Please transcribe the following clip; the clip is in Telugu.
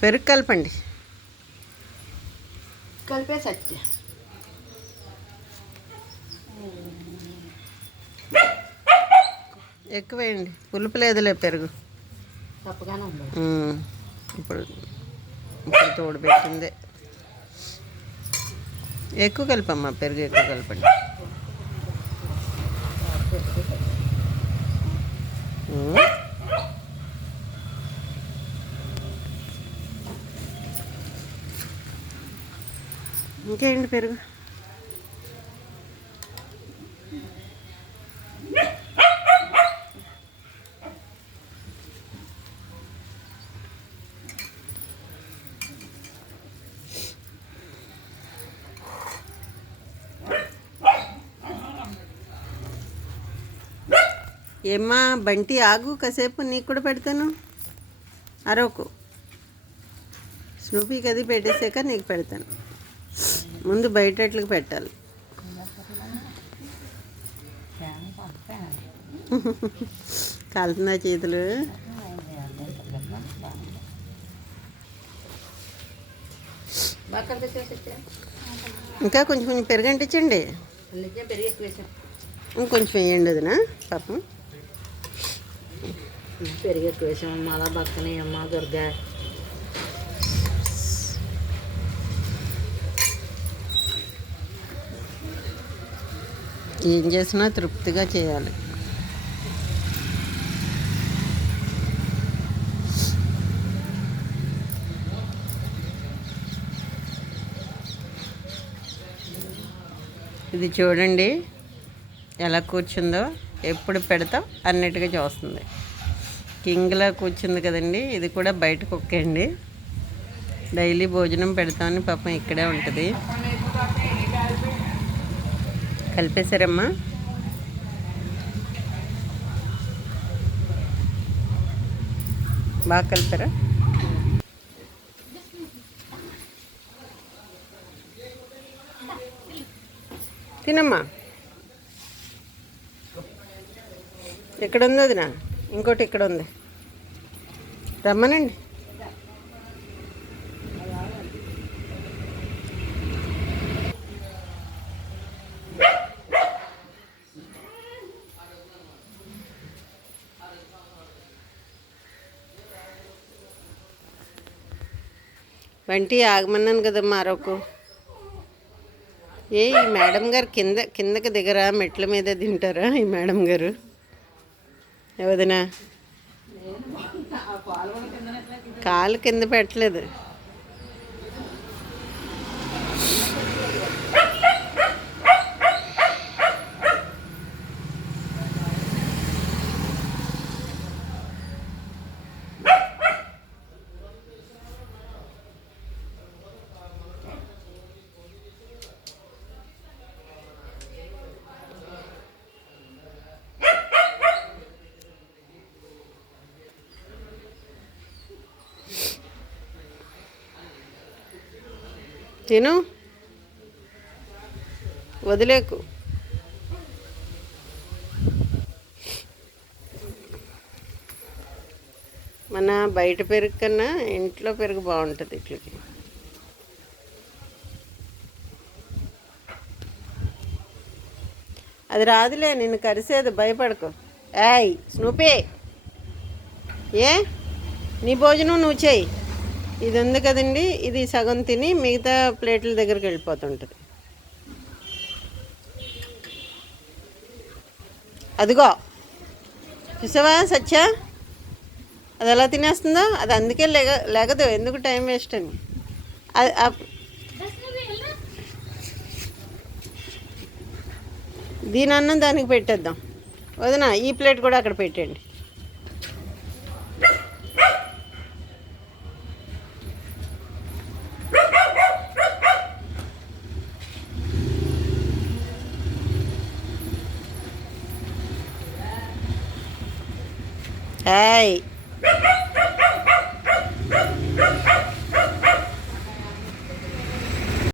పెరుగు కలపండి. కలిపేసి వచ్చి ఎక్కువ వేయండి, పులుపు లేదులే పెరుగు. తప్పగానే ఉంది. ఇప్పుడు ఇప్పుడు తోడు పెట్టిందే. ఎక్కువ కలిపమ్మా, పెరుగు ఎక్కువ కలపండి. ఇంకేంటి పెరుగు. ఏమ్మా బంటి ఆగు, కాసేపు నీకు కూడా పెడతాను. అరవకు. స్నూపీకి అది పెట్టేసాక నీకు పెడతాను. ముందు బయటట్లకు పెట్టాలి. కాలుతుందా చేతులు? ఇంకా కొంచెం కొంచెం పెరుగు అంటించండి. ఇంకొంచెం వేయండి వదినా పాపం. పెరుగు ఎక్కువ వేసామమ్మా, అలా పక్కనే అమ్మ దుర్గా. ఏం చేసినా తృప్తిగా చేయాలి. ఇది చూడండి ఎలా కూర్చుందో. ఎప్పుడు పెడతాం అన్నిటిగా చూస్తుంది. కింగ్లా కూర్చుంది కదండి. ఇది కూడా బయట కుక్కండి. డైలీ భోజనం పెడతామని పాపం ఇక్కడే ఉంటుంది. కలిపేశారమ్మా? బాగా కలిపారా? తినమ్మా. ఎక్కడ ఉంది అది? ఇంకోటి ఇక్కడ ఉంది, రమ్మనండి. వంటి ఆగమన్నాను కదమ్మా అరకు. ఈ మేడం గారు కిందకి దిగరా, మెట్ల మీద తింటారా ఈ మేడం గారు? వదినా కాలు కింద పెట్టలేదు. తిను, వదిలేకు. మన బయట పెరుగు కన్నా ఇంట్లో పెరుగు బాగుంటుంది ఇట్లకి. అది రాదులే, నిన్ను కరిసేది, భయపడకు. ఏయ్ స్నూపీ, ఏ నీ భోజనం నువ్వు చేయి. ఇది ఉంది కదండి, ఇది సగం తిని మిగతా ప్లేట్ల దగ్గరికి వెళ్ళిపోతుంటుంది. అదిగో చూసావా సత్య, అది ఎలా తినేస్తుందో. అది అందుకే లేగదు, ఎందుకు టైం వేస్ట్ అని. దీని అన్నం దానికి పెట్టేద్దాం. వదినా ఈ ప్లేట్ కూడా అక్కడ పెట్టండి. Hey.